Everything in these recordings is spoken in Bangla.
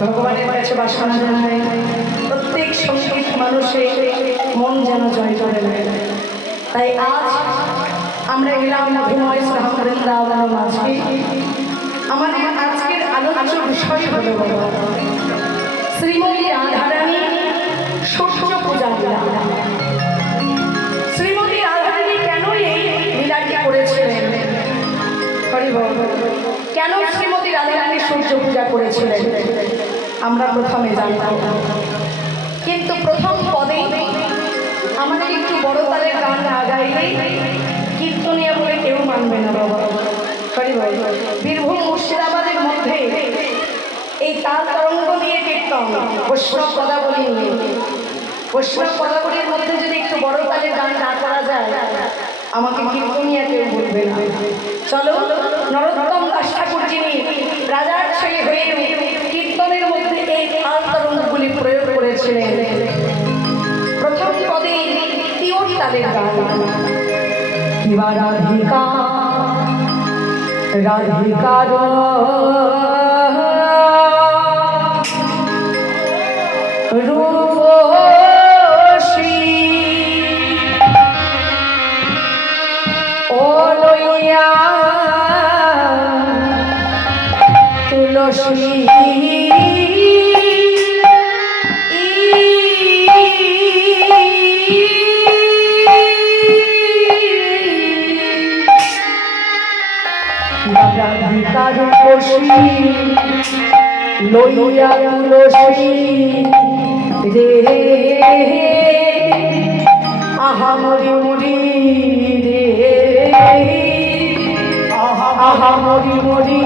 ভগবানের কাছে বাসনা জানাই প্রত্যেক সংস্কৃত মানুষের মন যেন জয় করে নেয়। তাই আজ আমরা গেলাম মধুময় বৃন্দাবন মাঝে। আমাদের আজকের আলোচ্য বিষয় হল শ্রীমতী রাধারানী সূর্য পূজা লীলা। শ্রীমতী রাধারানী কেন এই লীলাটি করেছিলেন? কেন শ্রীমতী রাধারানী সূর্য পূজা করেছিলেন আমরা প্রথমে জানব, কিন্তু প্রথম পদে আমাদের একটু বড় তালের গান না গাইলে কীর্তনিয়া বলে কেউ মানবে না বাবা। বীরভূম মুর্শিদাবাদের মধ্যে এই তাল তরঙ্গ দিয়ে কীর্তন, বৈষ্ণব পদাবলী নিয়ে, বৈষ্ণব পদাবলীর মধ্যে যদি একটু বড় তালের গান না করা যায় আমাকে কীর্তনিয়া কেউ বলবে না। চলো, নরোত্তম দাস ঠাকুর যিনি রাজার ছেলে হয়ে কীর্তনের মধ্যে এই তাল তরঙ্গগুলি প্রয়োগ করেছিলেন। প্রথম পদে তিওর তালের গান, কিবা রাধিকা রাধিকার রূপসী ও লইয়া তুলসী রাধিকার রূপসী লইয়া তুলসী রে আহা মরি মরি রে আহা মরি মরি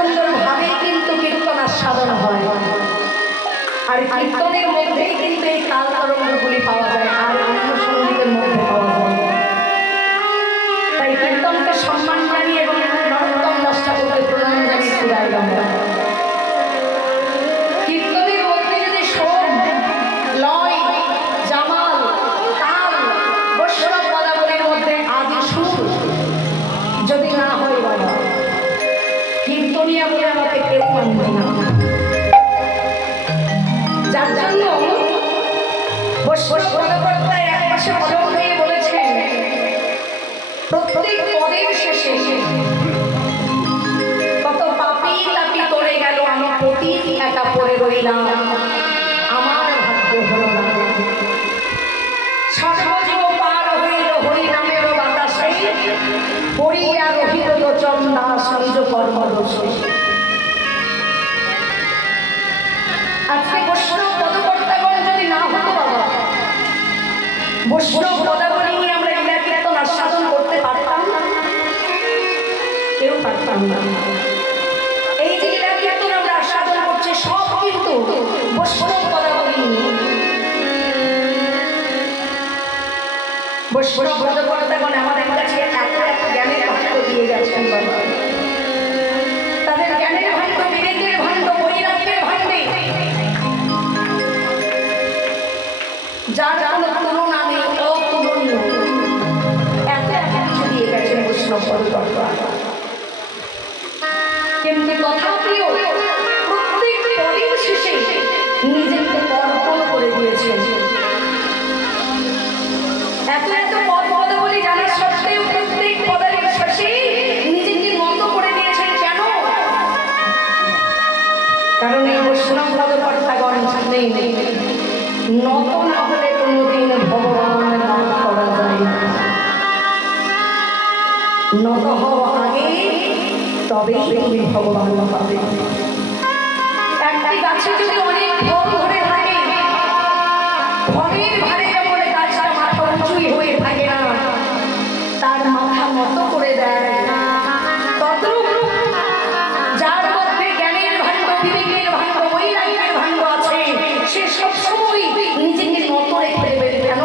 সুন্দরভাবেই কিন্তু কীর্তন আস্বাদন হয়। আর কীর্তনের মধ্যেই কিন্তু এই তাল তরঙ্গগুলি পাওয়া যায়, আর অন্য সঙ্গীতের মধ্যে পাওয়া যায়। তাই কীর্তনকে সম্মান জানিয়ে এবং নরোত্তম দাস ঠাকুরকে প্রণাম জানিয়ে ফিরাই আমরা। কীর্তনের মধ্যে যদি সোম, লয়, জামাল, তাল, বৈষ্ণব পদাবলীর মধ্যে আদি সুর যদি না হয় বাবা, কীর্তনিয়া বলে আমাকে কেউ মানবে না। যার জন্য বৈষ্ণব পদকর্তায় এক পাশে পদক হয়ে বলেছেন, প্রত্যেক পদের শেষে কত পাপি তাপি করে গেল, আমি পতি একা পড়ে রইলাম, আমার ভাগ্য হল না। সর্বজীব পার হইল হরি নামের বাতাসে, পড়িয়া রহিল লোচন দাস নিজ কর্মদোষে। আজকে বৈষ্ণব পদকর্তাগণ যদি না হতো বাবা, বৈষ্ণব পদাবলী নিয়ে আমরা লীলা কীর্তন আস্বাদন করতে পারতাম না, কেউ পারতাম না। এই যে লীলা কীর্তন আমরা আস্বাদন করছি সব কিন্তু বৈষ্ণব পদাবলী নিয়ে। বৈষ্ণব পদকর্তাগণ আমাদের কাছে এত এত জ্ঞানের ভাণ্ড দিয়ে গেছেন বাবা। তাদের জ্ঞানের ভাণ্ড, বিবেকের ভাণ্ড, বৈরাগ্যের ভাণ্ডে যার কোনো তুলনা নেই, অতুলনীয় এত এত কিছু দিয়ে গেছেন বৈষ্ণব পদকর্তা। কিন্তু তথাপিও প্রত্যেক পদের শেষে নিজেকে অর্পণ করে দিয়েছেন। এত এত পদ পদাবলী জানা সত্ত্বেও প্রত্যেক পদের শেষে নিজেকে নত করে দিয়েছেন। কেন? কারণ এই বৈষ্ণব পদকর্তাগণ নেই, নত না হলে কোনোদিন ভগবান লাভ করা যায় না। নত হওয়া আগে তবেই তুমি ভগবান পাবে। একটি গাছে যদি অনেক ফল ধরে থাকে, ফলের ভারে যখন গাছটা মাথা উঁচুই হয়ে থাকে না, তার মাথা নত করে দেয়। তদ্রূপ যার মধ্যে জ্ঞানের ভাণ্ড, বিবেকের ভাণ্ড, বৈরাগ্যের ভাণ্ড আছে, সে সবসময় নিজেকে নত রেখে দেবে। কেন?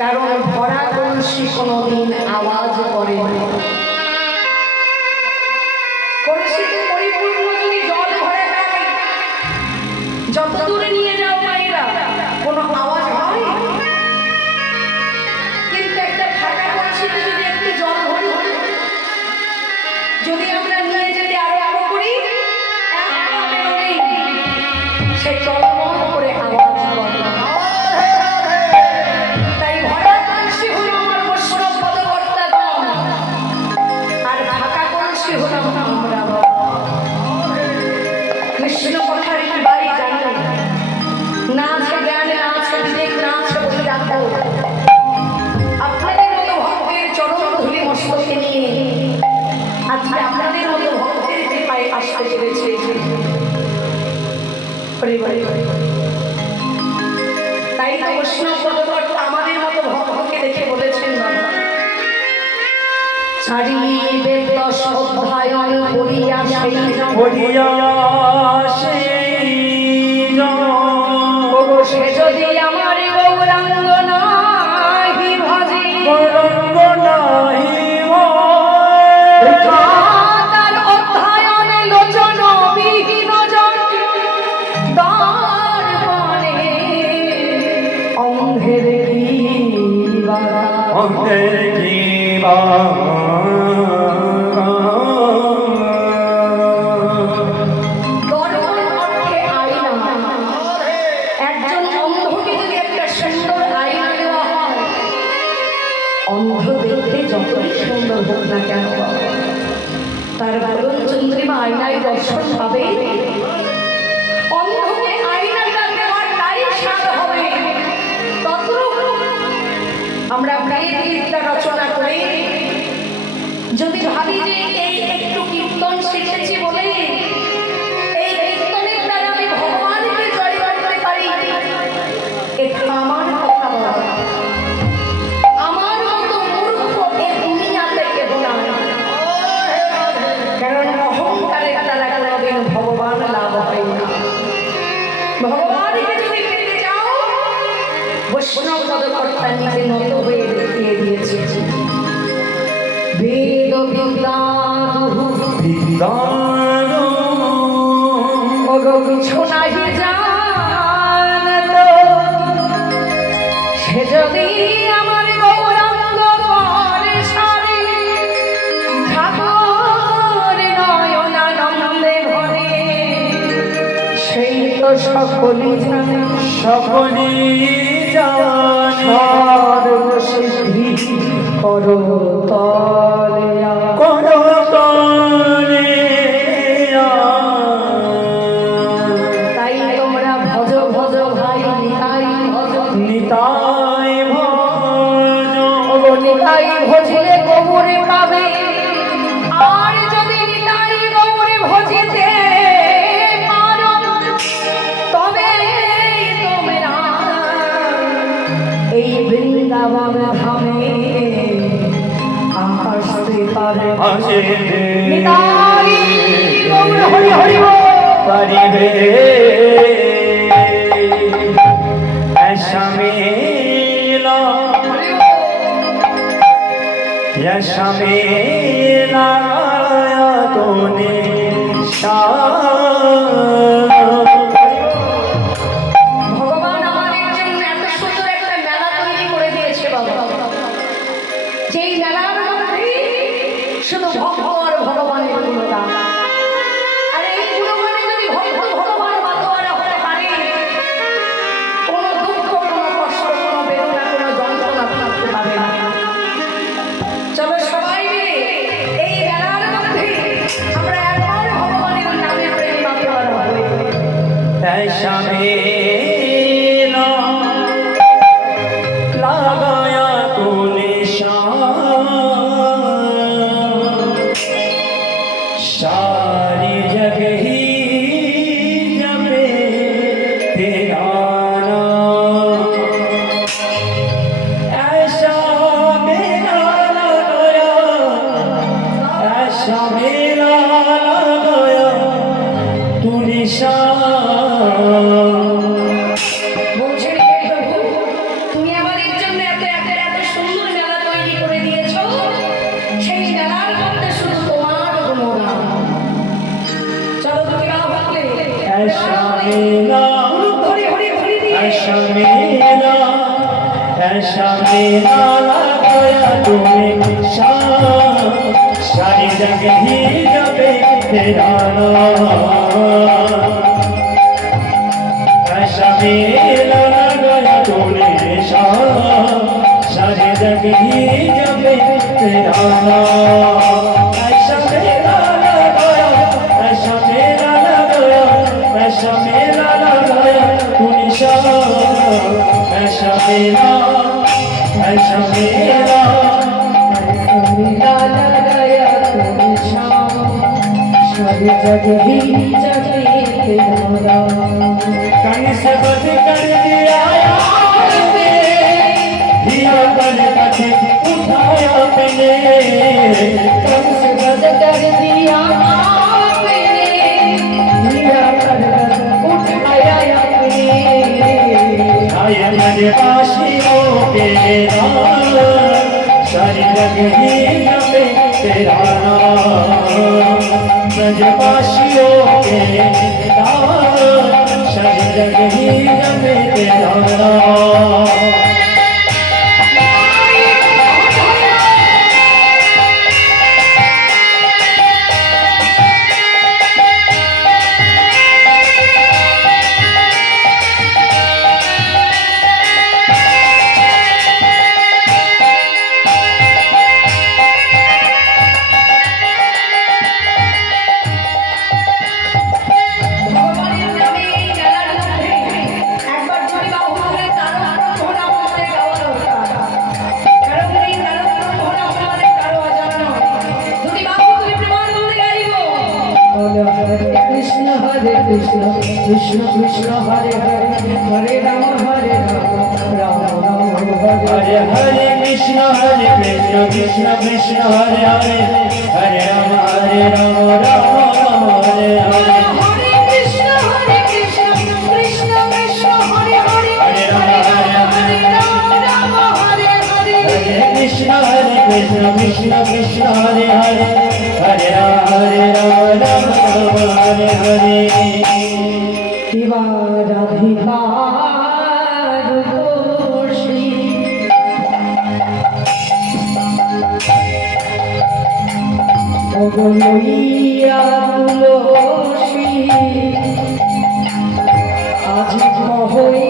কারণ ভরা কলসি কোনোদিন আওয়াজ করে না। কলসিতে পরিপূর্ণ যদি জল ভরে দেয়, যত দূরে নিয়ে যাও মায়েরা, কোনো আওয়াজ হয়? কিন্তু একটা ফাঁকা কলসিতে যদি একটু জল ভরি, যদি আমরা নিয়ে যেতে আরো করি, সে টলমল করে আওয়াজ করে। তাই ভরা কলসি হলো আমার বৈষ্ণব পদকর্তাগণ, আর ফাঁকা কলসি হলো আমরা। কৃষ্ণ কথার কি বাড়ি জানি না, আছে জ্ঞান, না আছে বিবেক, না আছে বৈরাগ্য। আপনাদের মতো ভক্তের চরণ ধুলি মস্তকে নিয়ে আজকে আপনাদের মতো ভক্তের কৃপায় আসতে পেরেছে। তাই তো বৈষ্ণব পদকর্তা আমাদের মতো ভক্তকে দেখে বলেছেন, ছাড়িবে দশ অধ্যায়ন করিয়া সেই সে যদি আমার গৌরাঙ্গ নাহি ভজে, তার অধ্যায়নে লোচন বিহীন জন দর্পণে অন্ধের কিবা অন্ধ দেখতে যতই সুন্দর হোক না কেন, তার বরণ চন্দ্রিমা আয়নায় দর্শন পাবে। অন্ধকে আয়নাটা দেওয়ার তাই স্বাদ হবে। তদ্রূপ আমরা বেদবিদ্যা রচনা করে যদি ভাবি যে এই একটু কীর্তন শিখেছি বলে এই কীর্তনের দ্বারা আমি ভগবানকে জয় করতে পারি, এটা আমার কথা বলা। আমার মতো মূর্খ এই দুনিয়া থেকে পদকর্তা নিজে নত হয়ে দেখিয়ে দিয়েছে। বেদ কিছু নাহি জানত সে যদি আমার গৌরাঙ্গ করে সারে ঠাকুর নয়নানন্দে ভরে সেই তো সকলই জানে সর্বসিদ্ধি করো তাই তোমরা ভজ ভজ ভাই নিতাই ভজিলে গৌরে পাবে আর যদি নিতাই গৌরে ভজিতে পারো তবে তোমরা এই বৃন্দাবন ধামে আসতে পারে। নিতাই গৌর হরি হরি পারিবে শামিলা শামিলা তোনে ভগবান আমাদের জন্য এত সুন্দর একটা মেলা তৈরি করে দিয়েছে বাবা। যেই মেলার মধ্যে শুধু ভক্ত আর ভগবানের গুণগান। আর এই গুণগানে যদি ভক্ত ভগবান মাতোয়ারা হতে পারে কোনো দুঃখ কোনো কষ্ট কোনো বেদনা কোনো যন্ত্রণা থাকতে পারে না। চলো সবাই মিলে এই মেলার মধ্যে আমরা একবার ভগবানের নামে প্রেমে মাতোয়ারা হই। শামিলা লাগায়া তোনে सारी जगह ही जपे तेरा नाम ऐसा मेरा लगाया ऐसा मेरा लगाया तूने বলছেন হে প্রভু তুমি আমাদের জন্য এত সুন্দর মেলা তৈরি করে দিয়েছো সেই মেলার মধ্যে শুধু তোমার গুণগান। চলো তুমি গাও বললে ऐसा मेरा হরি হরি হরি দিয়ে ऐसा मेरा लगाया तूने सारी जगह ही जपे तेरा नाम ऐसा मेरा लगाया तूने सारी जगह ही जपे तेरा नाम ऐसा मेरा लगाया ऐसा मेरा लगाया ऐसा मेरा लगाया तूने ऐसा मेरा ऐसा मेरा मेला लगाया तुम शाम सारी जगह ही जगे तेरा कहीं से बद कर दिया आपने हिया बन कथे उठाया अपने कब से बद कर दिया आपने दिया कर उठाया अपने आया मेरे पाशियों के नाम सारी जगह ही जपे तेरा नाम ब्रजवासियों के नाम सारी जगह ही जपे तेरा नाम ভগবানের নামে এই মেলার মধ্যে একবার যদি বাবু বলে তারও মোহন আপনাদের গাওয়া দরকার। কারণ এই তারও মোহন আপনাদের কারো অজানা নয়। যদি বাবু তুমি প্রেমানন্দে গাইব বলো হরে কৃষ্ণ কৃষ্ণ কৃষ্ণ হরে হরে হরে রাম রাম রাম हरे हरे कृष्ण कृष्ण कृष्ण हरे हरे हरे राम राम हरे हरे हरे कृष्ण कृष्ण कृष्ण हरे हरे हरे राम राम লইয়া তুলসী আজ কহয়ে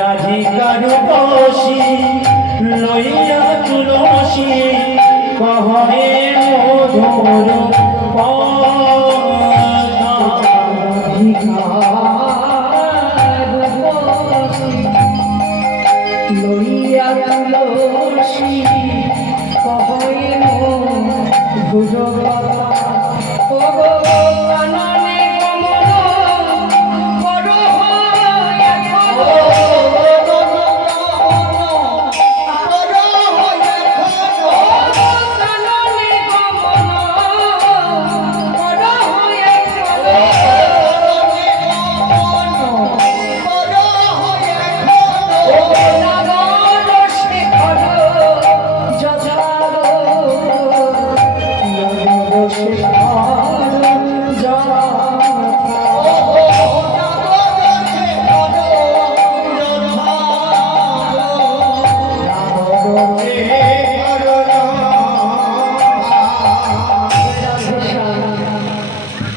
রাধিকার বসি লইয়া তুলসী কহে মধুর লইয়া তুলসী কহয়ে কাননে কমল বড় হয় কাননে কমল বড় হয় নাগর শেখর যথার নাগর শেখর যথা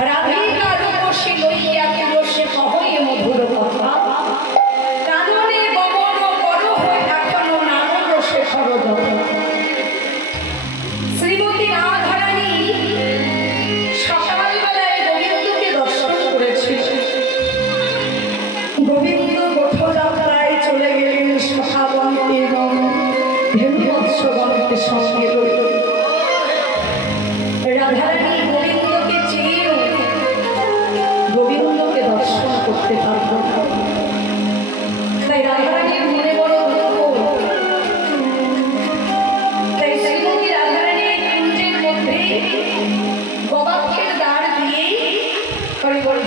রাধিকা রূপসী লইয়া তুলসী কহয়ে মধুর কথা কাননে গমন বড় হয়ে এখনো নাগর শেখর যথা। শ্রীমতী রাধারানী সকালবেলায় গোবিন্দকে দর্শন করেছিল। গোবিন্দ গোঠযাত্রায় চলে গেলেন সখাগণকে এবং ধেনুবৎসগণকে সঙ্গে করে। রাধারানী গোবিন্দকে চেয়েও গোবিন্দকে দর্শন করতে পারল না। তাই রাধারানীর মনে বড় দুঃখ। তাই শ্রীমতী রাধারানী কুঞ্জের মধ্যে গবাক্ষের দ্বার দিয়ে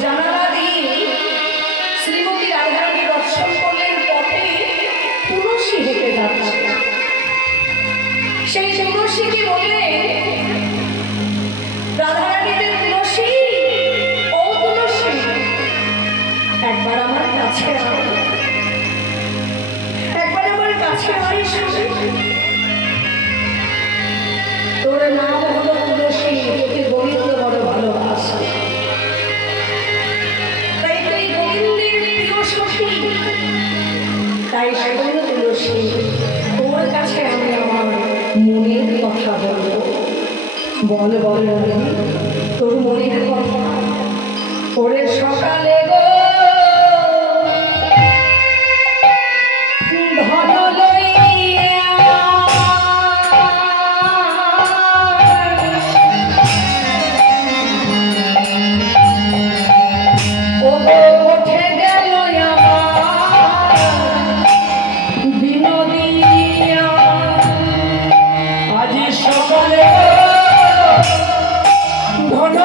জানালা দিয়ে শ্রীমতী রাধারানী দর্শন করলেন। পথে তুলসী হেঁটে যাচ্ছে। সেই তুলসীকে বললেন, রাধারানীতে তুলসী, ও তুলসী, একবার আমার কাছে আয়, একবার আমার কাছে আয় শুনি। তোর নাম হলো তুলসী, তোকে গোবিন্দ বড় ভালোবাসে। তাই তুই গোবিন্দের প্রিয় সখী, তাই শোন তুলসী, তোর কাছে আমি আমার মনের কথা বলবো। বল বল তোর মনের কথা। ওরে সকালে গো ধন লইয়া ও ওঠে গেল আমার বিনোদিয়া। আজি সকালে ধন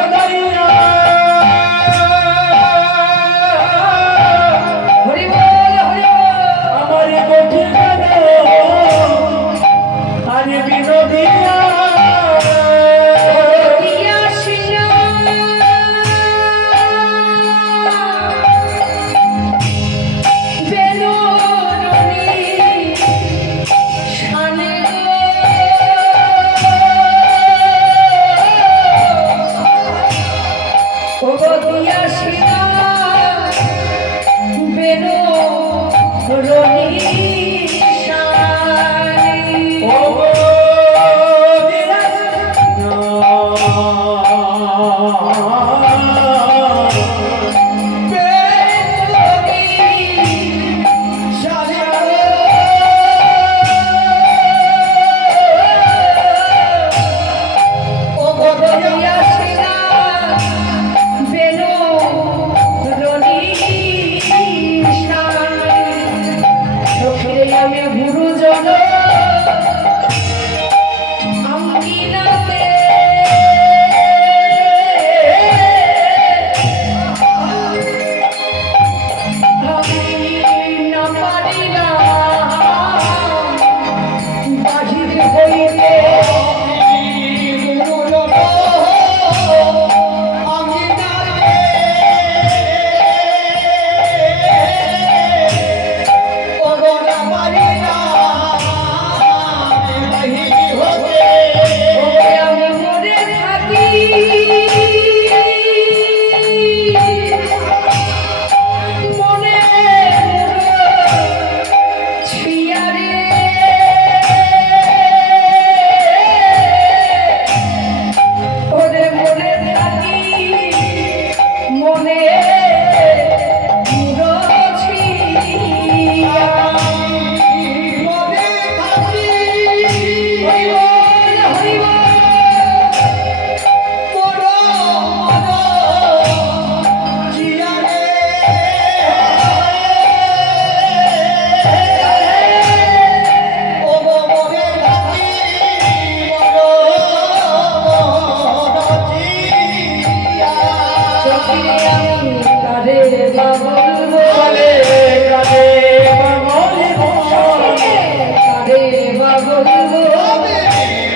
বলবো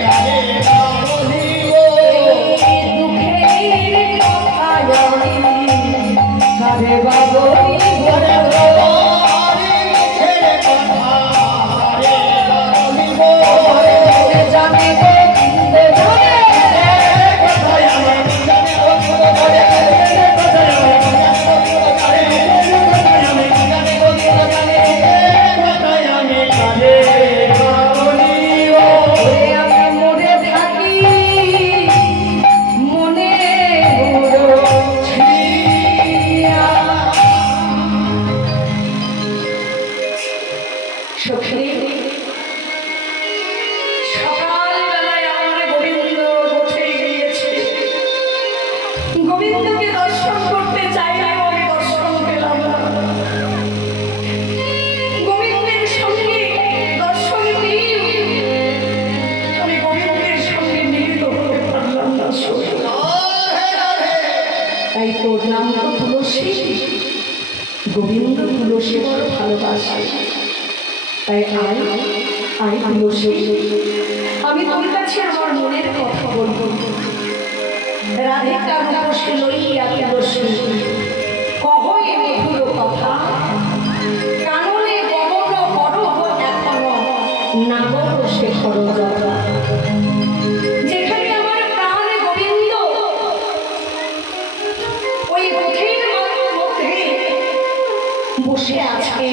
কারে না বলিব এই দুঃখের কথা আমি কারে বা বলিব ওরে ভবানী মুখের কথা কারে না বলিব জানে গো কিনবে জানে কথায় আমার জানে ও পুরো করে কথায় আমার জানে ও পুরো করে কথায় আমি জানে ও পুরো জানে কথায় আমি কারে না বলিব ওরে আমি মরে থাকি মনে ছিয়া সখী সকালবেলায় আমার গোবিন্দ উঠে গিয়েছে গোবিন্দকে দর্শন করতে চাইলেও আমি দর্শন পেলাম না গোবিন্দের সঙ্গে দর্শন পেয়ে আমি গোবিন্দের সঙ্গে মিলিত হতে পারলাম না সখী। তাই তোর নাম তো তুলসী গোবিন্দ তুলসী বড় ভালোবাসে তাই আই তুলসী আমি তোর কাছে আমার মনের কথা বলবো রাধিকা রূপসী লইয়া তুলসী কহ এ মধুর কথা কাননে গমন করো এখনো নাগর শেখর যথা যেখানে আমার প্রাণ গোবিন্দ ওই বুকের মধ্যে বসে আছে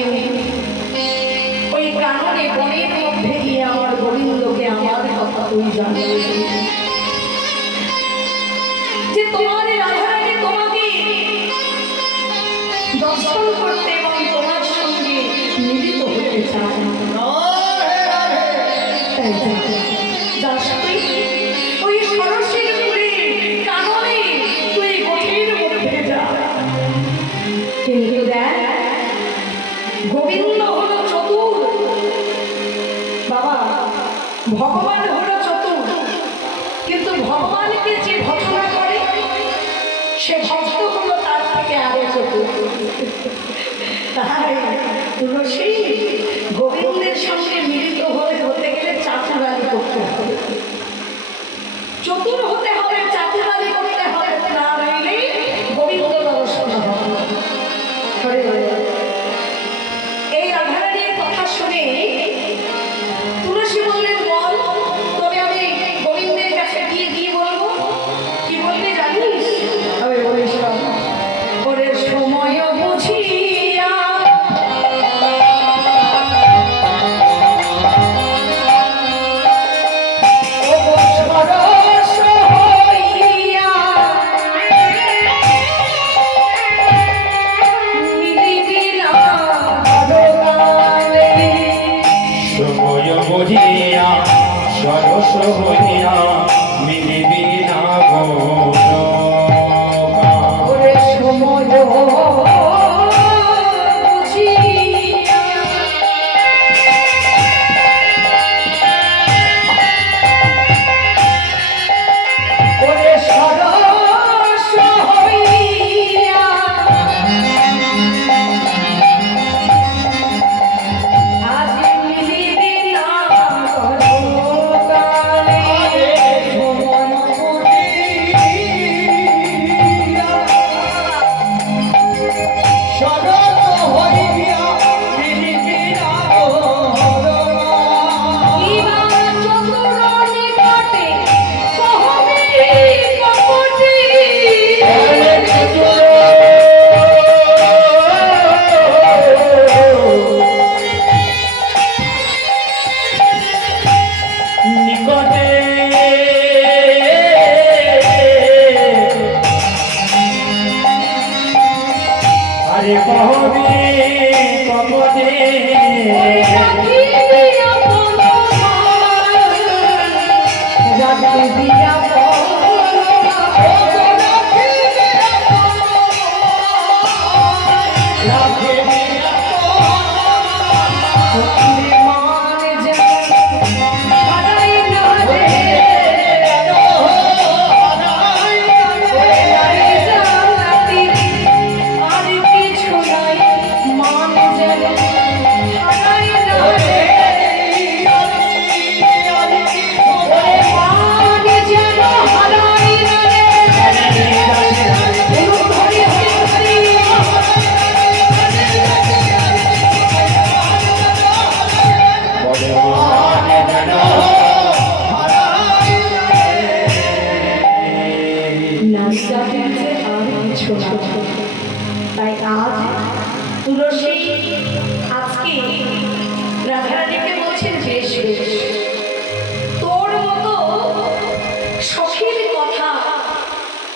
ওই কাননে বনের মধ্যে গিয়ে আমার গোবিন্দকে আমার কথা তুই জানবি যে তোমার রাধারানী তোমাকে দর্শন করতে এবং তোমার সঙ্গে মিলিত হতে চায় তাই যাস তুই ওই সরসের পুরে কাননে তুই গভীর মধ্যে যা কিন্তু দেখ গোবিন্দ হলো চতুর বাবা ভগবান হলো চতুর কিন্তু ভগবানকে যে ভজনা করে সে ভক্ত হলো তার থেকে আরো চতুর তাই তুলসী গোবিন্দের সঙ্গে মিলিত হতে গেলে চাতুরালি করতে হবে চতুর হতে হবে চাতুরালি করতে হবে না রইলে গোবিন্দ দর্শন হবে না। হরে হরে। এই রাধারানীর কথা শুনে তুলসী বললেন বল তবে আমি গোবিন্দের কাছে গিয়ে কি বলবো কি বলবে জানিস আমি বলিস ওরে সময় বুঝিয়া ও সরস হইয়া মিলিবি না ভগবানে। সময় বহিয়া সরস হইয়া মিলিবি না ঘোষকা ওরে সময় বুঝিয়া ওরে সরস হইয়া আজ মিলিবি না ভগবানে। সময় বহিয়া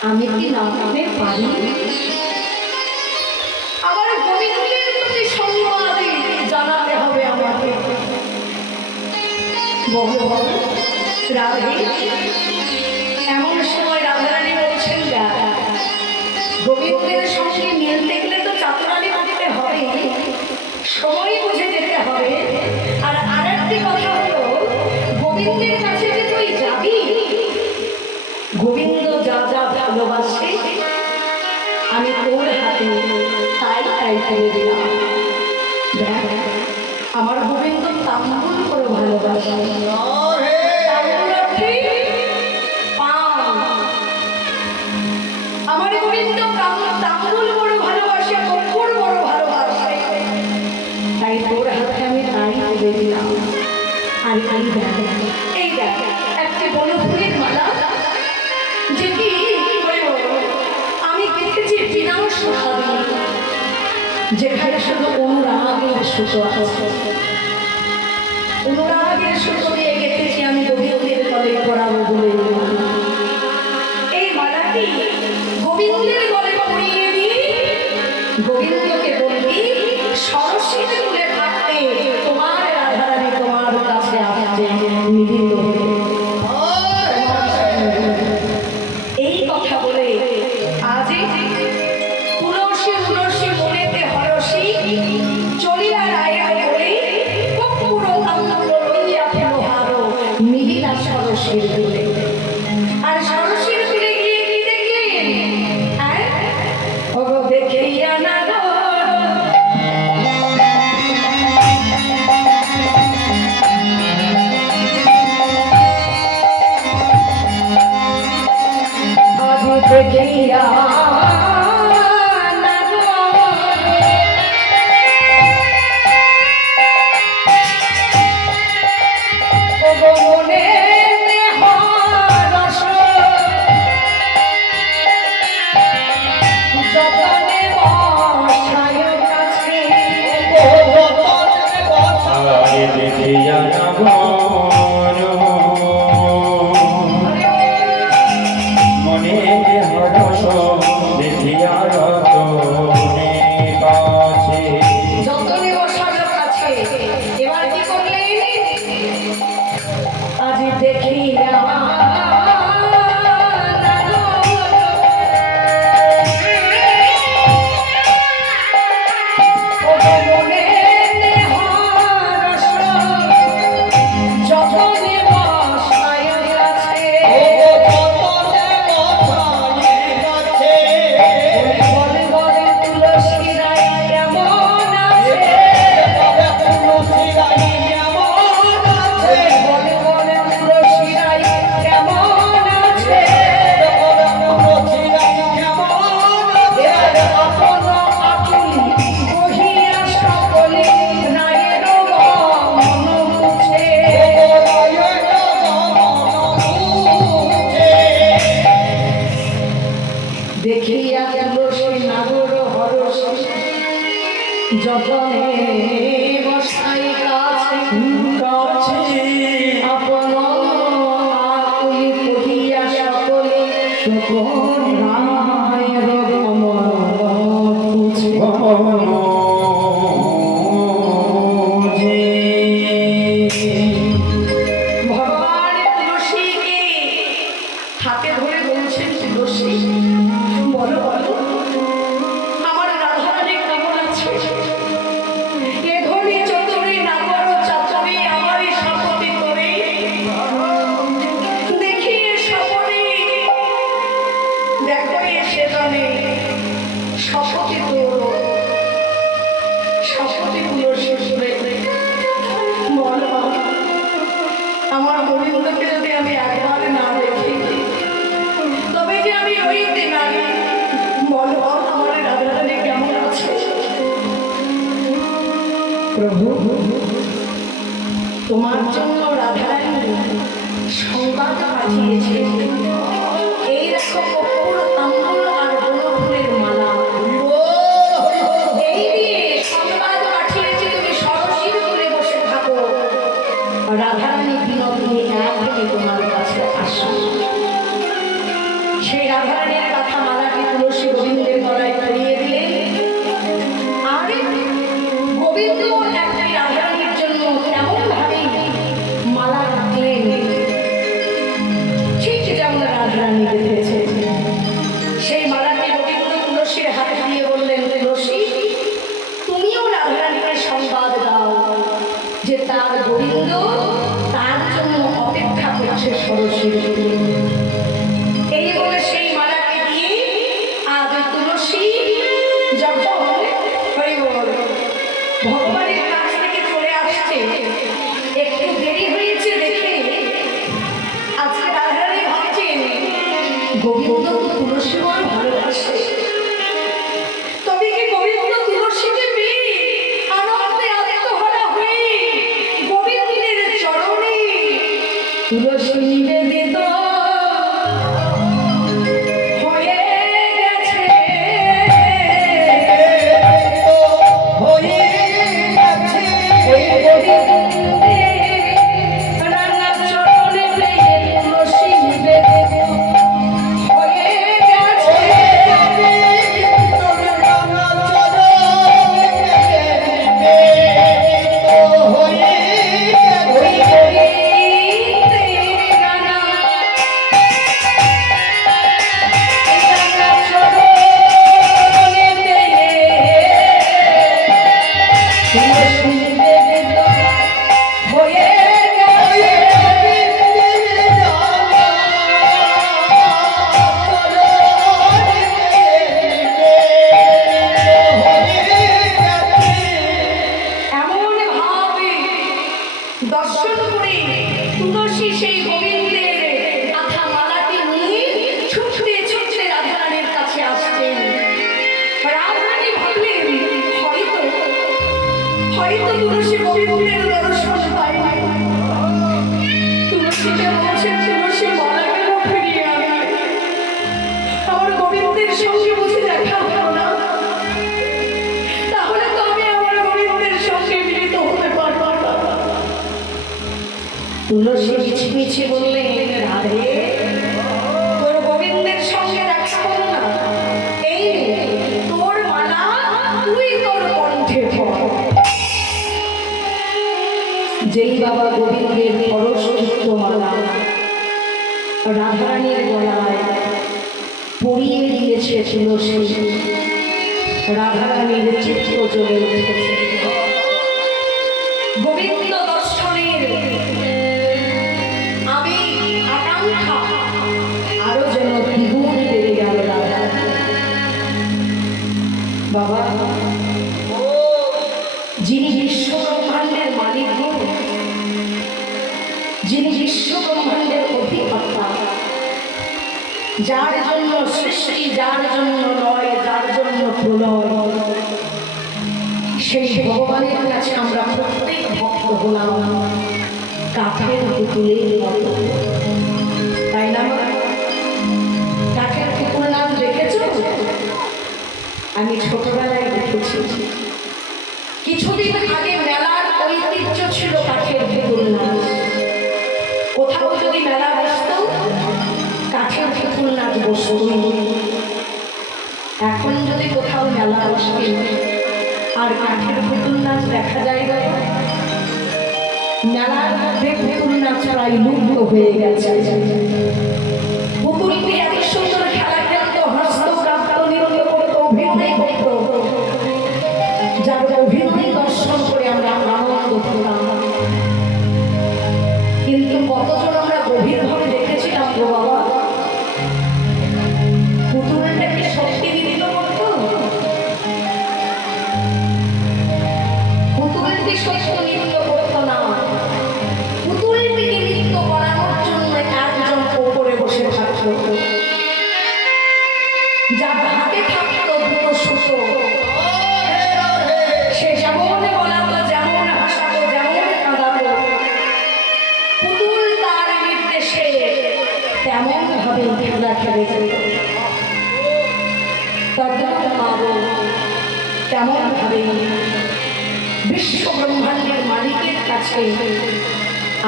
আমি কি নামতে পারি? আমার গোবিন্দের প্রতি সম্মান জানাতে হবে আমাকে। বলো রাধে, এমন সময় রাধারানী বলছেন, গোবিন্দের সঙ্গে মিলতে গেলে তো চাতুরানি করতে হবে, সময় বুঝে যেতে হবে। আর আরেকটি কথা হলো, গোবিন্দের কাছে যে তুই যাবি, গোবিন্দ যা যা ভালোবাসে আমি তোর হাতে তাই তাই ফেলে দিলাম। দেখ, আমার গোবিন্দ তাম্বুল করে ভালোবাসে। আমার গোবিন্দ তাম্বুল বড় ভালোবাসে, কর্পূর বড় ভালোবাসে, তাই তোর হাতে আমি তাই ফেলে দিলাম। আর এই দেখ একটি বনফুলের মালা, যেটি আমি দেখেছি বিনাশ ভাবে, যেখানে শুধু অনুরাগের সুতো আছে। অনুরাগের সুতো দিয়ে গেঁথেছি আমি গোবিন্দের গলে পরাবো বলে। এই মালাটি গোবিন্দের গলে পরিয়ে দিই, গোবিন্দকে বলবি সরস্বতী তুলে থাকতে তোমার রাধারানী তোমার কাছে আসছে মিলিত হয়ে। এই কথা বলে আজই তুলসী তুলসী মনেতে হরসি চলিয়া রায়ের বলে পুরো তাম্বুল লইয়া ফেলো হারো মিলিলা সরস্বীর তুলে। আর সরস্বীর তুলে গিয়ে কি দেখলেন? ওগো দেখিয়া না গো দেখিয়া না গো ওগো মনে হরস যতনে বসায় কাছে দেখিয়া যাব মনে হরস দেখিয়া রতনে কাছে। যতনে বসায় কাছে। এবার কি করলেন? আজ দেখিয়া দেখিয়া তুলসী নাগর হরস যতনে বসাই কাছে কাছে আপন আকুলি কহিয়া সকলে সকল রায়ের কমল তুছে। ভগবান তুলসীকে হাতে ধরে বলছেন, তুলসী বলো বলো আমার রাধারানী কেমন আছে? এ ধরে চতুরী নাগর চাতুরী আমারই শপথি করে দেখি স্বপনে দেখো এসে জানে শপথি করো শপথি তুলসী শুনে বলো আমার গোবিন্দকে যদি আমি একবার না দেখি তবে যে আমি রইতে নারী। বলো আমার রাধারানী কেমন আছে? প্রভু তোমার জন্য রাধারানী সংবাদ পাঠিয়েছে, এই দেখো কর্পূর তাম্বুল আর বনফুলের মালা, এই দিয়ে সংবাদ পাঠিয়েছে তুমি সরস্বতীর তুলে বসে থাকো, রাধারানী বিনোদিনী এক তোমার কাছে আসো। সেই রাধারানীর কথা মালাটি তুলসী গোবিন্দের গলায় পরিয়ে দিলেন। আর গোবিন্দ একটি রাধারানীর জন্য এমন ভাবে মালা রাখলেন ঠিক যেমন রাধারানী বেঁধেছে। সেই মালাটি গোবিন্দ তুলসীর হাতে দিয়ে বললেন, তুলসী তুমিও রাধারানীকে সংবাদ দাও যে তার গোবিন্দ তার জন্য অপেক্ষা করছে সরস্বতী। এই বলে সেই মালাকে দিয়ে আজ তুলসী যখন ভগবানের কাছ থেকে চলে আসছে, একটু দেরি হয়েছে দেখে আজকে রাধারানী ভাবছেন গোবিন্দ তো তুলসী বড় ভালোবাসে, তবে কি গোবিন্দ তুলসীকে পেয়ে আনন্দে আত্মহারা হয়ে গোবিন্দের চরণে তুলসী নিবেদিত হয়ে গেছে। হয়ে গেছে ওই গোবিন্দের রাঙা চরণে পেয়ে তুলসী নিবেদিত হয়ে গেছে। ওই গোবিন্দের রাঙা চরণে পেয়ে তুলসী নিবেদিত হয়ে গেছে। এমন ভাবে দর্শন করে তুলসী সেই গোবিন্দের আঠা মালাটি নিয়ে ছুটতে ছুটতে রাধারানীর কাছে আসছেন। রাধারানী ভাবলেন হয়তো তুলসী গোবিন্দের দর্শন পায়। তুলসীকে বলছেন, তুলসী মালা কেন ফিরিয়ে আনবে? আমার গোবিন্দের সঙ্গে বুঝে দেখা হলো না, তাহলে তো আমি আমার গোবিন্দের সঙ্গে মিলিত হতে পারবো না। তুলসী মিছি মিছি বললেন, রাধে তোর গোবিন্দের সঙ্গে দেখা হলো না, এই নে, তোর মালা তুই তোর কণ্ঠে পর। যেই বাবা গোবিন্দের পরশযুক্ত মালা রাধারানীর গলায় পরিয়ে দিয়েছে তুলসী, রাধারানীর চিত্ত জ্বলে উঠেছে। গোবিন্দ দর্শনের আমি আকাঙ্ক্ষা আরো যেন দ্বিগুণ বেড়ে গেল। বাবা যিনি বিশ্ব ব্রহ্মাণ্ডের মালিক, যিনি বিশ্ব ব্রহ্মাণ্ডের অধিকর্তা, যার জন্য সৃষ্টি, যার জন্য লয়, যার জন্য প্রলয়, সেই ভগবানের কাছে আমরা প্রত্যেক ভক্ত হলাম কাঠের পুতুলের মতো, তাই না? কাঠের পুতুল নাম দেখেছ? আমি ছোটবেলায় দেখেছি। কিছুদিন আগে মেলার ঐতিহ্য ছিল কাঠের পুতুল নাচ। কোথাও যদি মেলা বসত কাঠের পুতুল নাচ বসত। এখন যদি কোথাও মেলা বসে আর কাঠের পুতুল নাচ দেখা যায় না, মেলার মধ্যে পুতুল নাচ প্রায় লুপ্ত হয়ে গেছে। পুতুলটি এত সুন্দর খেলা খেলত, হাসত, কাঁদত, নৃত্য করত, অভিনয় করত, যার অভিনয় দর্শন করে আমরা আনন্দ পেতাম। কিন্তু কতজন আমরা গভীরভাবে দেখেছিলাম গো বাবা, পুতুলটাকে শক্তি নৃত্য করত? পুতুলটি শক্তি নৃত্য করত না, পুতুলটিকে নৃত্য করানোর জন্য একজন ওপরে বসে থাকত, যার হাতে থাকতো দুটো সুতো। সে যেমন বলাতো, যেমন হাসাতো, যেমন কাঁদাতো, পুতুল তার নির্দেশে তেমন ভাবে খেলা খেলে যেত। তেমন ভাবে বিশ্ব ব্রহ্মাণ্ডের মালিকের কাছে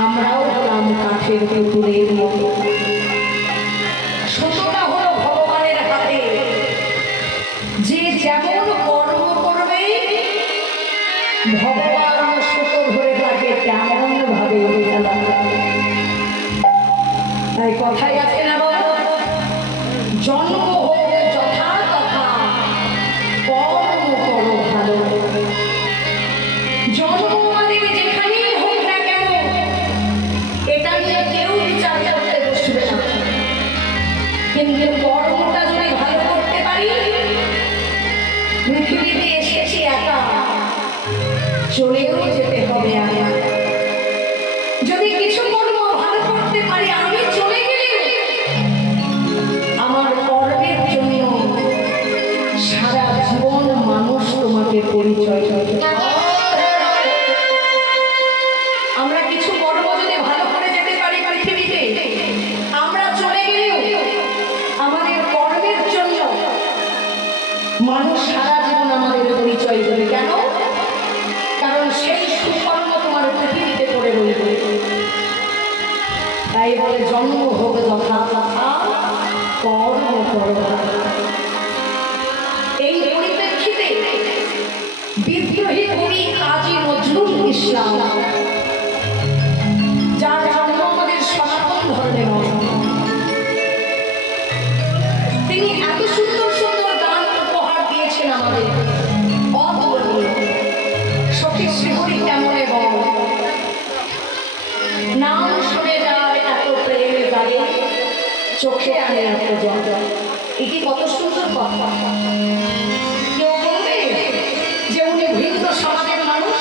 আমরাও হলাম কাঠের পুতুলের মতো। সুতোটা হলো তাই কথাই আছে না বাবা, জন্ম হোক যথা তথা, কর্ম করো ভালো। জন্ম আমাদের যেখানেই হোক না কেন, এটা নিয়ে কেউ বিচার করতে বসবে না, কিন্তু কর্মটা যদি ভালো করতে পারি, পৃথিবীতে এসেছি একা, চলেও যেতে হবে একা। যদি কিছু কর্ম ভালো করতে পারি, আমি চলে গেলে আমার কর্মের জন্য সারা জীবন মানুষ তোমাকে পরিচয় দেবে। আমরা কিছু কর্ম যদি ভালো করে যেতে পারি পৃথিবীতে, আমরা চলে গেলেও আমাদের কর্মের জন্য মানুষ সারা জীবন আমাদের পরিচয় দেবে। কেন? কারণ সেই সুকর্ম তোমার পৃথিবীতে পড়ে রইবে। তাই বলে জন্ম হোক যথা তথা, কর্ম করো ভালো। এই পরিপ্রেক্ষিতে বিদ্রোহী কবি কাজী নজরুল ইসলাম, যার জন্ম আমাদের সনাতন ধর্মে নয়, তিনি এত সুন্দর সুন্দর গান উপহার দিয়েছেন আমাদের, অতুলনীয়। সখী শ্রীহরি কেমনে বল, নাম শুনে যায় এত প্রেমে গায়ে, চোখে আনে এত জল। এটি কত সুন্দর কথা। কেউ বলবে যে উনি ভিন্ন সমাজের মানুষ,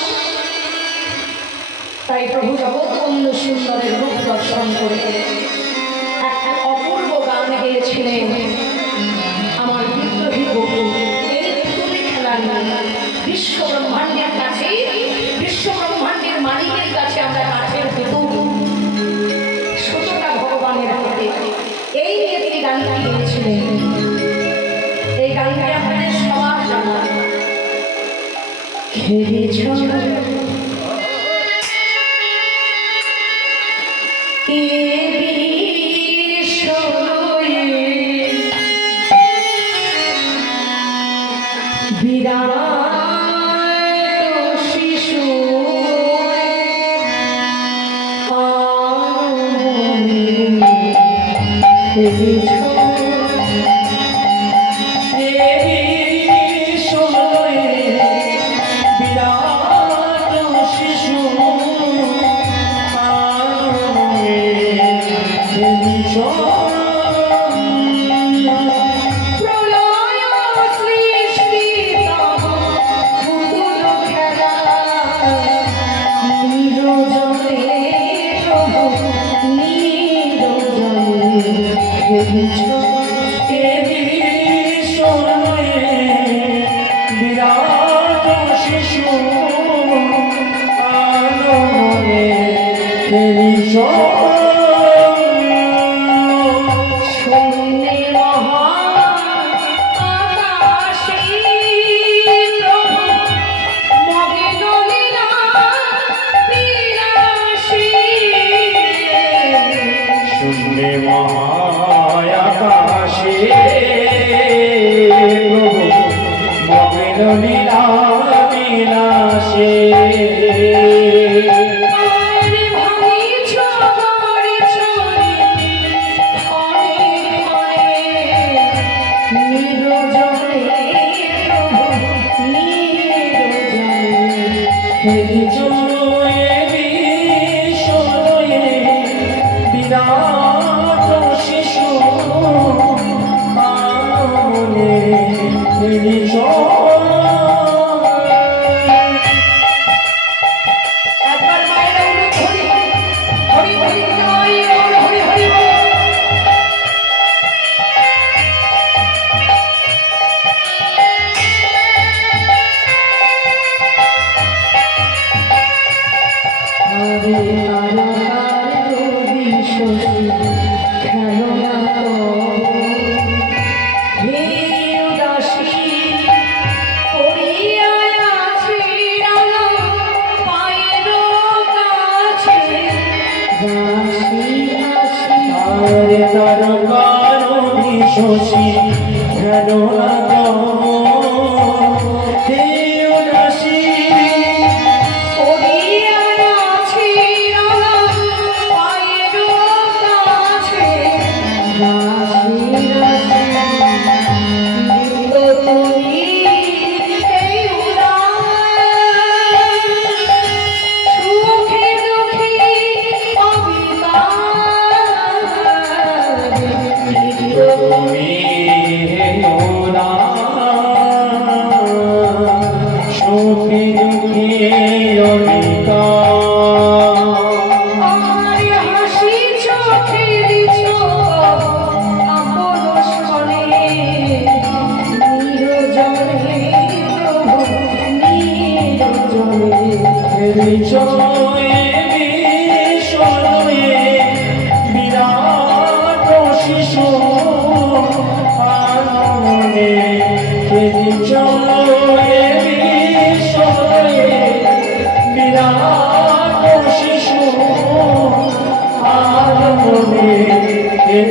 তাই প্রভু জগৎবন্ধু সুন্দরের রূপ দর্শন করে একটা অপূর্ব গান গেয়েছিলেন আমার বিদ্রোহী কবি। এই পুতুলি খেলার নাম বিশ্ব ব্রহ্মাণ্ডের কাছে, বিশ্ব ব্রহ্মাণ্ডের মালিকের কাছে আমরা কাঠের পুতুল, সুতোটা ভগবানের হাতে। এই নিয়ে তিনি গানটি গেয়েছিলেন। এই গানটি আপনাদের সবার জানা। খেয়েছ বিরাট শিশু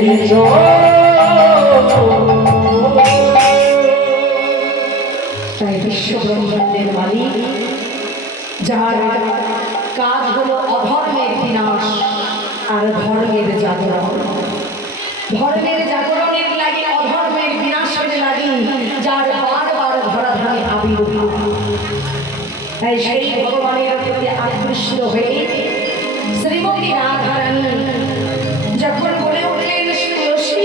নিজ তাই বিশ্ব ব্রহ্মাণ্ডের মালিক, যার কাজ হলো অধর্মের বিনাশ আর ধর্মের জাগরণ। ধর্মের জাগরণের লাগে, অধর্মের বিনাশের লাগে, যার বারবার ধরাধামে আবির্ভাব। তাই সেই ভগবানের প্রতি আকৃষ্ট হয়ে শ্রীমতী রাধারানী যখন বলে উঠলেন, তুলসী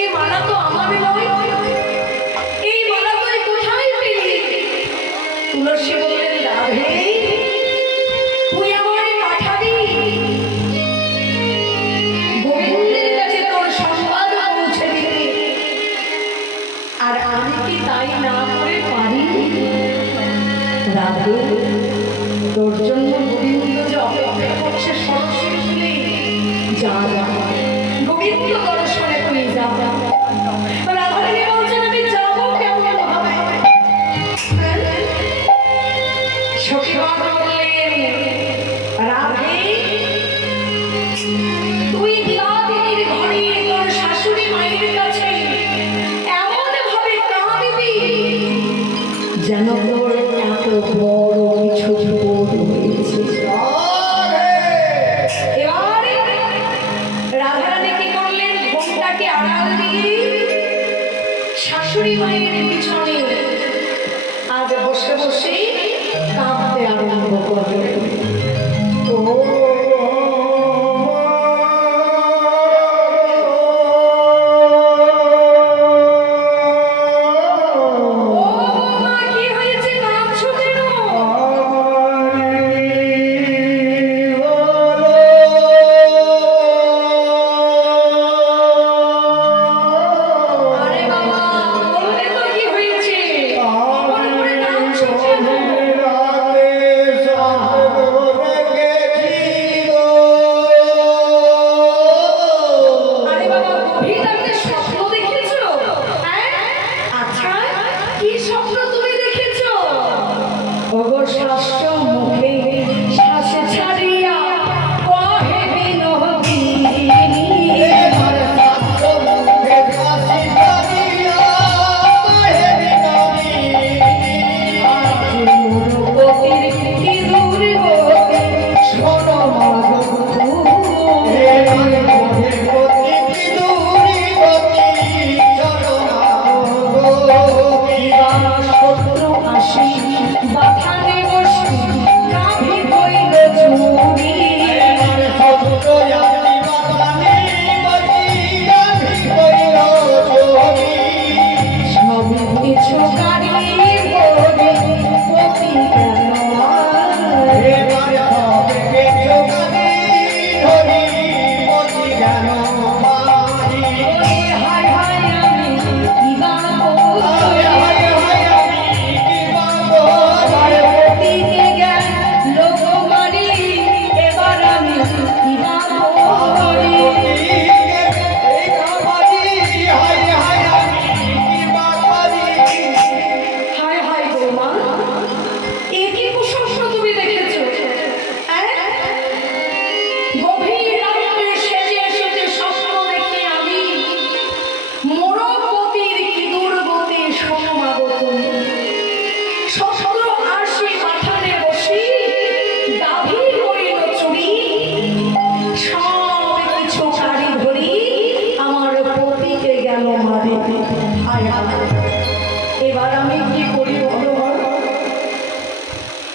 এই মালা তো আমার নয়, এই মালা তুই কোথায় পেলি? তুলসী বললেন, রাধে তুই আমায় পাঠাবি গোবিন্দের কাছে তোর সংবাদ পৌঁছে দিতে, আর আমি কি তাই না করে পারি? রাধে তোর জন্য গোবিন্দ যে অপেক্ষা করছে সরস্বতী, যা যা গোবিন্দ দর্শনে তুই যা। রাধারানী বলছেন, আমি যাবো কেমন ভাবে? সখীগণ বললেন, রাধে তুই বিলাদিনীর ঘরে তোর শাশুড়ি মায়ের কাছে এমন ভাবে কাঁদবি যেন তোর এত বড় কিছু বিপদ হয়েছে। এবার রাধারানী কি করলেন, ঘোমটাকে আড়াল দিয়ে শাশুড়ি মায়ের পিছনে আজ বসে বসে কাঁদতে আরম্ভ করলেন। ও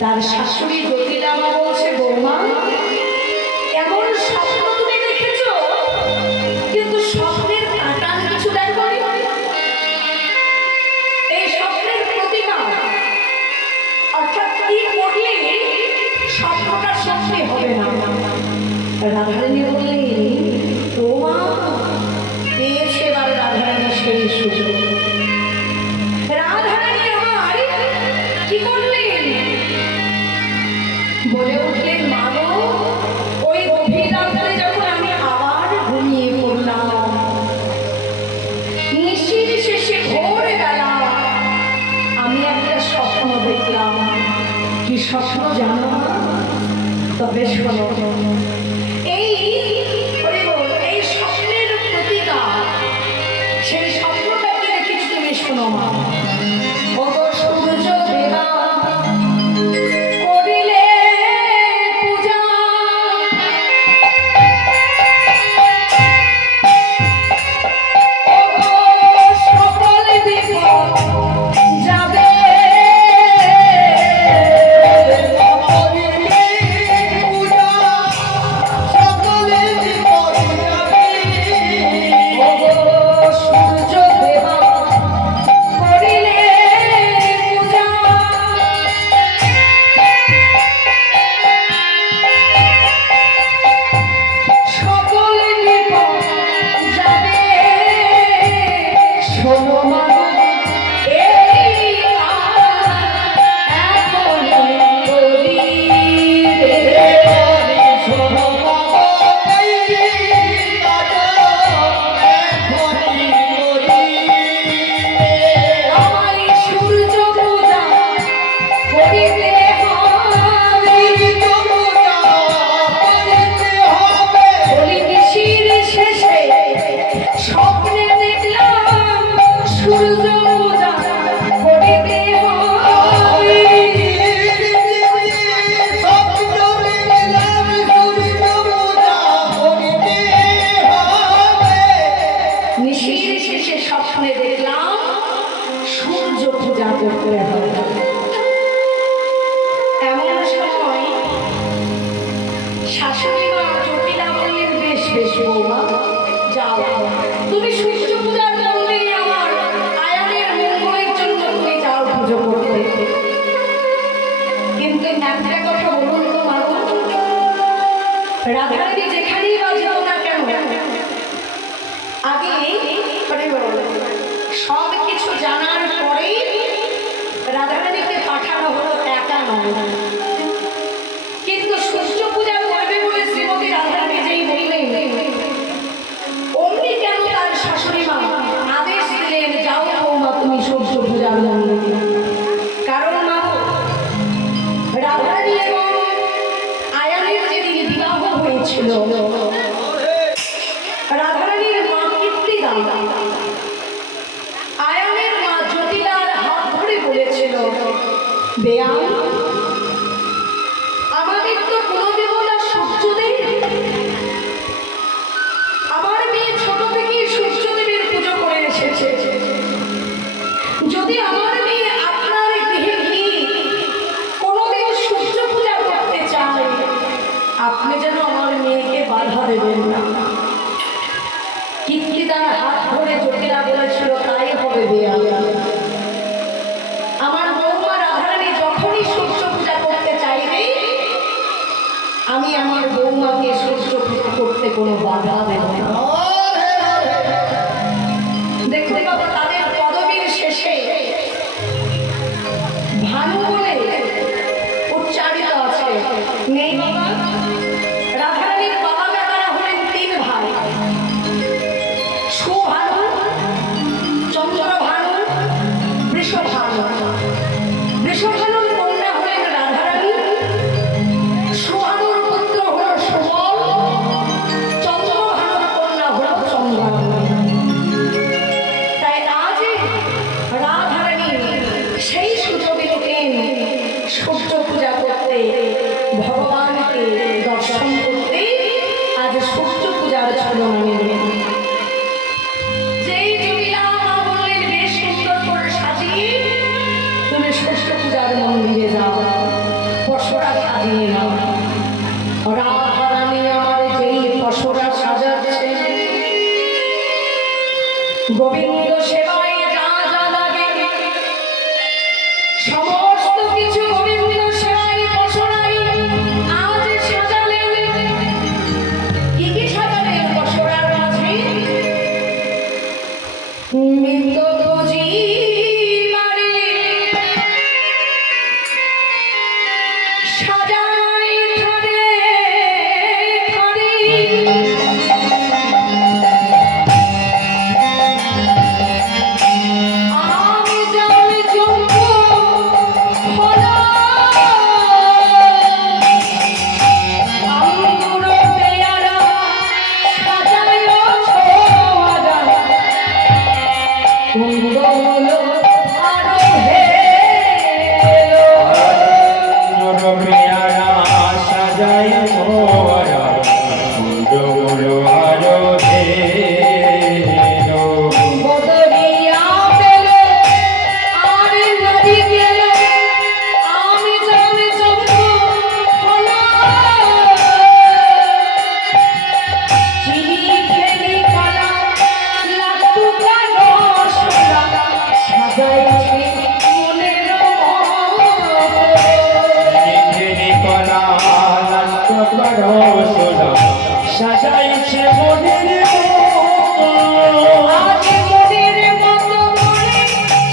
তার শাশুড়ি জ্যোতিরামা বলছে, বৌমা এমন স্বপ্ন তুমি দেখেছো, কিন্তু স্বপ্নের কাটান কিছু দেখো। এই স্বপ্নের প্রতিমা অর্থাৎ কি করলে স্বপ্নটা সত্যি হবে না। রাধারানী বললেন, বৌমা পেয়েছে এবার রাধারানী সেই সুযোগ। রাধারানী আমার কি করলেন, বলে উঠলেন, মা গো ওই গভীর রাত্রে যখন আমি আবার ঘুমিয়ে পড়লাম, নিশির শেষে ভোর বেলা আমি একটা স্বপ্ন দেখলাম। কি স্বপ্ন জানো? তবে শোনো। এই ওই বেশ বৌমা, যাও তুমি সূর্য পূজার মন্দিরে আমার আয়ানের মঙ্গলের জন্য তুমি যাও পুজো করতে। কিন্তু একটা কথা বলুন তো মাগো, রাধারানী যেখানেই বা যেত না কেন, আগে সব কিছু জানার পরেই রাধারানীকে পাঠানো হলো, একা নয়। কিন্তু সূর্য পূজা করবে বলে শ্রীমতী রাধারানী যেই বললেন, অমনি কেন তার শাশুড়ি মা আদেশ দিলেন, যাও বৌমা তুমি সূর্য পূজার মন্দিরে। কারণ মা, রাধারানী এবং আয়ানের যেদিন বিবাহ হয়েছিল, রাধারানীর মা কীর্তিদা আয়ানের মা জটিলার হাত ধরে বলেছিল, বেয়া আমাদের তো কোনো দেব না সূর্যদেব, আমার মেয়ে ছোট থেকেই সূর্যদেবের পুজো করে এসেছে। যদি আমার মেয়ে আপনার গৃহে গিয়ে কোনোদিন সূর্য পূজা করতে চায়, আপনি যেন আমার মেয়েকে বাধা দেবেন না। কীর্তিদার হাত ধরে জটিলা বলেছিল, তাই হবে বেয়া। আমার বৌমা রাধারানী যখনই সূর্য পূজা করতে চাইবে, আমি আমার বৌমাকে সূর্য পূজা করতে কোনো বাধা দেব না। দেখতে পাবো তাদের পদবীর শেষে ভানু বলে উচ্চারিত আছে, নেই বাবা? রাধারানীর বাবা কাকারা হলেন 3 ভাই, সুভানু, চন্দ্রভানু, বৃষভানু। বৃষভানুর কন্যা হলেন রাধারানী, সুভানুর পুত্র হল সুবল, চন্দ্রভানুর কন্যা হল চন্দ্রাবতী। তাই আজ রাধারানী সেই সুযোগে নিতেন সূর্য পূজা করতে, ভগবানকে দর্শন করতে। আজ সূর্য পূজার ছলনা নিলেন। যেই জটিলা মা বললেন, বেশ সুন্দর করে সাজিয়ে তুমি সূর্য পূজার মন্দিরে যাও, পশরা সাজিয়ে নাও। রাধারানী আমার যেই পশরা সাজাচ্ছে, গোবিন্দ সেবায় যা যা লাগে সমস্ত কিছু গোবিন্দ সেবায় পশরাই আজ সাজালেন। কি কি সাজালেন পশরার মাঝে? মৃত বুঝি বাড়ি সাজাই ধরে ধরে, আমি জানি জন্ম হলো আঙ্গুর পেয়ারা সাজাই ছোঁয়া, কুন্দগুলো আরো হেলো। পেয়ারা সাজাই মোরা, কুণ্ডগুলো আরো হেলো। বদলিয়া পেল আর নদী গেল, আমি জানি জন্ম হলো চিনি খেলি কলা লাট্টু কালো সোনা, সাজাইছে মনের মতো। কলা সোনা সাজাইছে মনের আজ মনের মতো করে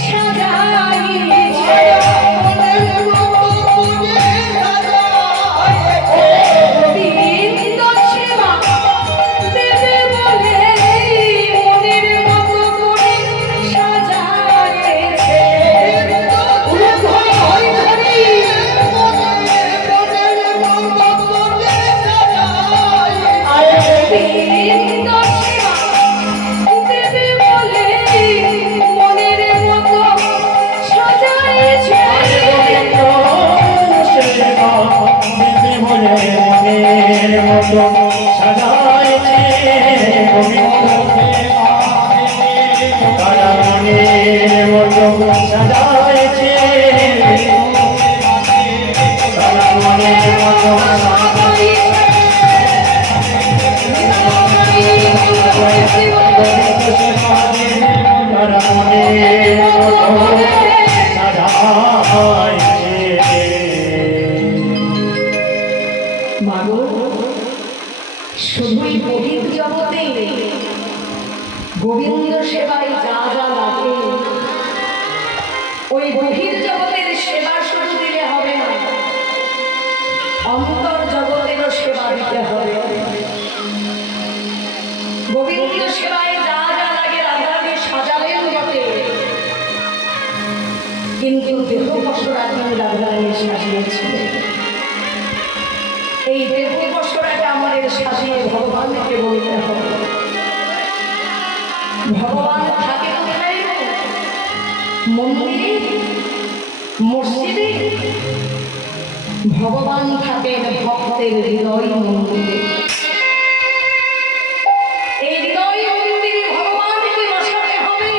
সাজাইছে, মনের মতো করে সাজাইছে। গোবিন্দ সেবা দেবে বলে মনের মতো করে সাজাইছে। ধরি ধরি ধরি গোবিন্দ সেবা দেবে বলে মনের মতো সাজাইছে। মনের মতো সাজাইছে তারা মনের মতো সাজাইছে, তারা মনের মতো সাজাইছে শুধুই বহির জগতে গোবিন্দ সেবায় যা যা লাগে ওই বহির জগতের সেবা শুধু দিলে হবে না, অন্তর জগতেরও সেবা দিতে হবে। গোবিন্দ সেবায় যা যা লাগে রাধারানী সাজালেন বটে, কিন্তু দেহ পশুরাকে রাধারানী সাজিয়েছিলেন। এই দেহ পশুরাকে আমাদের সাজিয়ে ভগবানকে বলতে হবে। ভগবান থাকে কোথায়? মন্দিরে, মসজিদে। ভগবান থাকেন ভক্তের হৃদয় মন্দিরে। এই হৃদয় মন্দিরে ভগবানকে বসাতে হবে,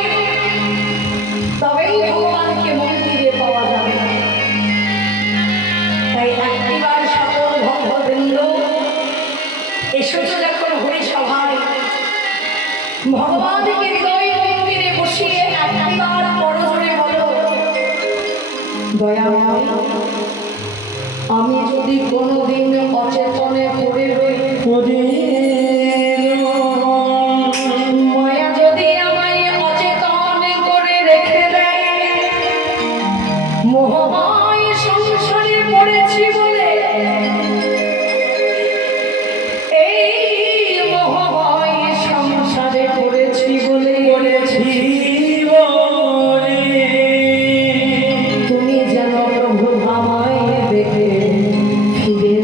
তবেই ভগবানকে মন্দিরে পাওয়া যাবে। তাই একটিবার সকল ভক্তবৃন্দ এসেছে যখন হরি সভায়, ভগবানকে হৃদয় মন্দিরে বসিয়ে একটিবার বড় জোরে বলো, দয়াময় আমি যদি কোনোদিন অচেতনে পড়ে রই, মায়া যদি আমায় অচেতন করে রেখে দেয়, মোহময় সংসারে পড়েছি বলে, এই মোহময় সংসারে পড়েছি বলে তুমি যেন প্রভু আমায় দেখে ফিরে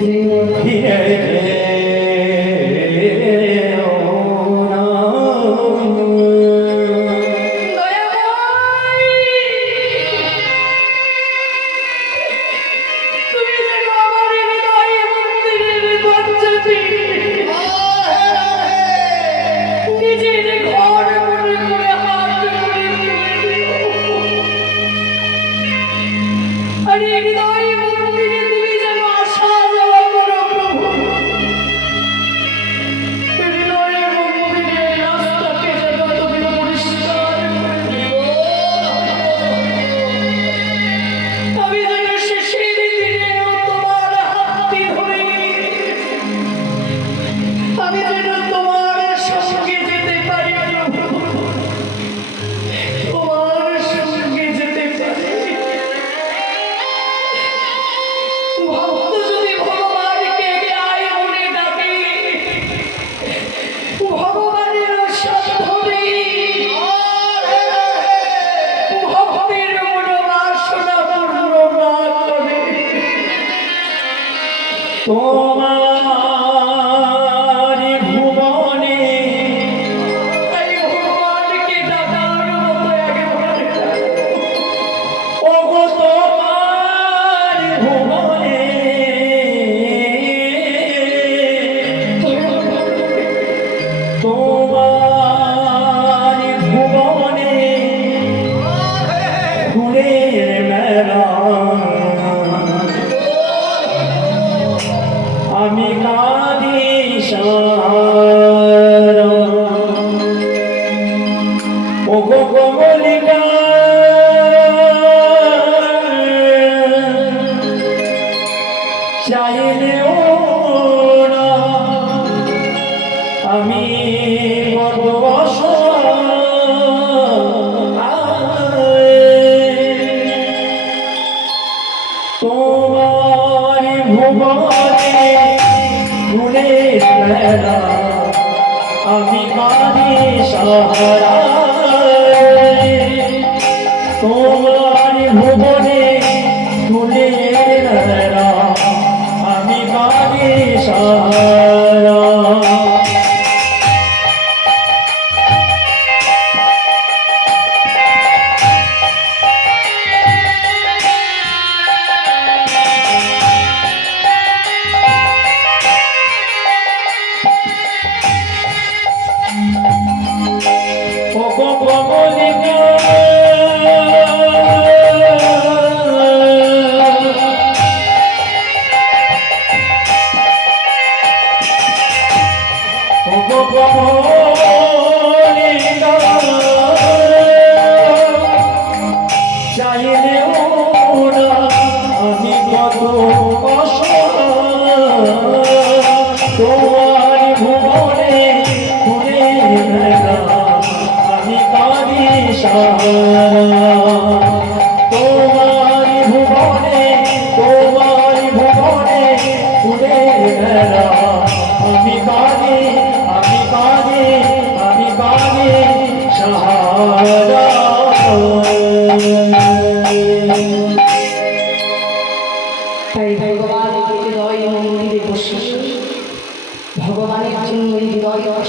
তোমার ভুবনে ভগবানকে ডাকার মতো একেবারে ওগো তোমার ভুবনে তোমার ভুবনে ফুলের মেলা আমি কাঁদি সারা ওগো কমলিকা চাইলেও না আমি কত অসহায় তোমার ভুবনে ফুলের মেলা আমি কাঁদি সারা তোমার ভুবনে ফুলের মেলা আমি কাঁদি সারা ওগো কমলিকা ওগো কমলিকা চাইলেও না আমি কত অসহায় তোমার ভুবনে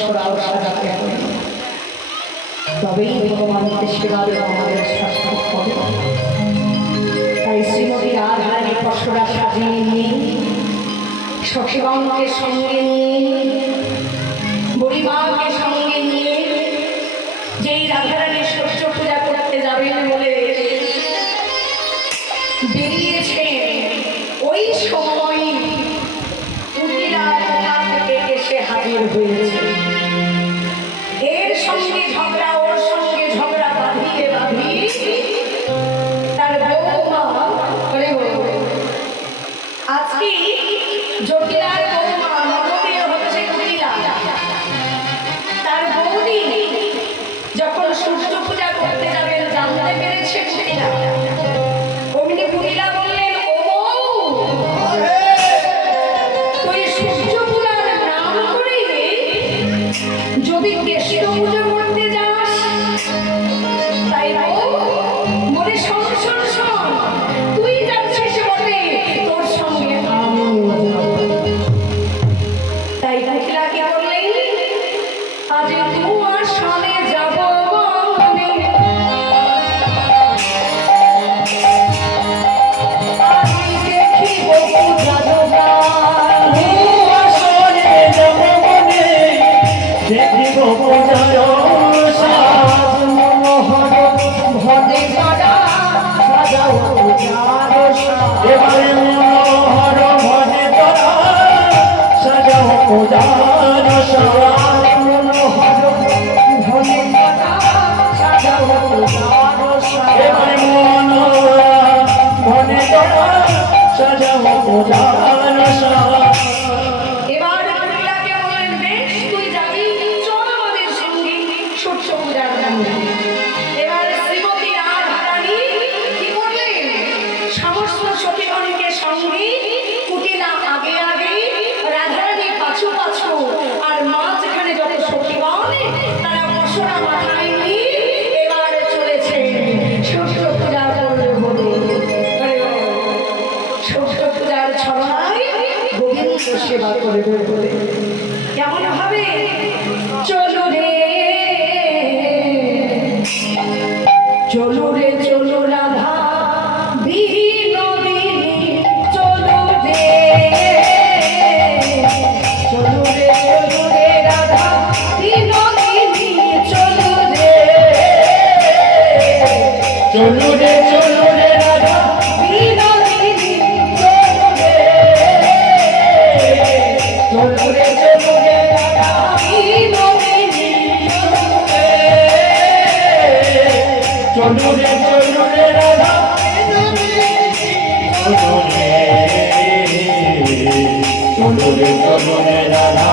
পসরাও সাজাতে হবে, তবেই ভগবানকে সেবা দেওয়া আমাদের সার্থক হবে। তাই শ্রীমতী রাধারানী পসরা সাজিয়ে নিয়ে সখীগণকে সঙ্গে নিয়ে বুড়িমাকে সঙ্গে নিয়ে যেই রাধারানীর শস্য পূজা করতে যাবেন বলে বেরিয়েছে, ওই সময় কুটিরা কোথা থেকে এসে হাজির হয়েছে। এর সঙ্গে ঝগড়া, ওর সঙ্গে ঝগড়া বাঁধিয়ে বাঁধিয়ে তার বৌমা করে আজকে জটিলার বৌমা নবমী হচ্ছে কুটিলা। তার বৌদি যখন সূর্য পূজা করতে যাবেন জানতে পেরেছে কুটিলা, অমনি কুটিলা বললেন, ও তুই সূর্য পূজার নাম করে যদি কৃষ্ণ পুজো করতে যাস, তাই বলে শোন শোন শোন, তুই যাচ্ছিস বটে, তোর সঙ্গে আমিও যাব। তাই কুটিলাকে বললেন, আজ তোমার সঙ্গে যাব বনে, আজ দেখিব পূজা জোগাড়। আসরে যাব মনে দেখিব পূজার সাজ, মনোহর ভজে যারা সাজাও পূজার সাজ। এবারে মনোহর ভজে তোরা সাজাও পূজার সাজ। মনোহর ভজে যারা সাজাও পূজার সাজ। এবারে মনোহর ভজে তোরা সাজাও পূজার সাজ। এবার কুটিলাকে বললেন, বেশ তুই যাবি, চল আমাদের সঙ্গে সূর্য পূজার জন্য। এবার শ্রীমতী রাধারানী কি করলেন, সমস্ত সখীগণকে সঙ্গে, কুটিলা আগে আগে, রাধারানী পাছু পাছু, আর মাঝখানে যত সখীগণ তারা পসরা মাথায় নিয়ে এবার চলেছে সূর্য পূজা করবে বলে। সূর্য পূজার ছড়ায় গোবিন্দ সেবা করবে বলে কেমন ভাবে, চলো রে চলো রে চলো রাধা বিনোদিনী, চলো রে চলো রে চলো রে রাধা বিনোদিনী, চলো রে চলো রে চলো রে রাধা বিনোদিনী, চলো রে চলো রে চলো রে রাধা বিনোদিনী, চলো রে চলো রে চলো রে রাধা চলো রে চলো রে চলো রে রাধা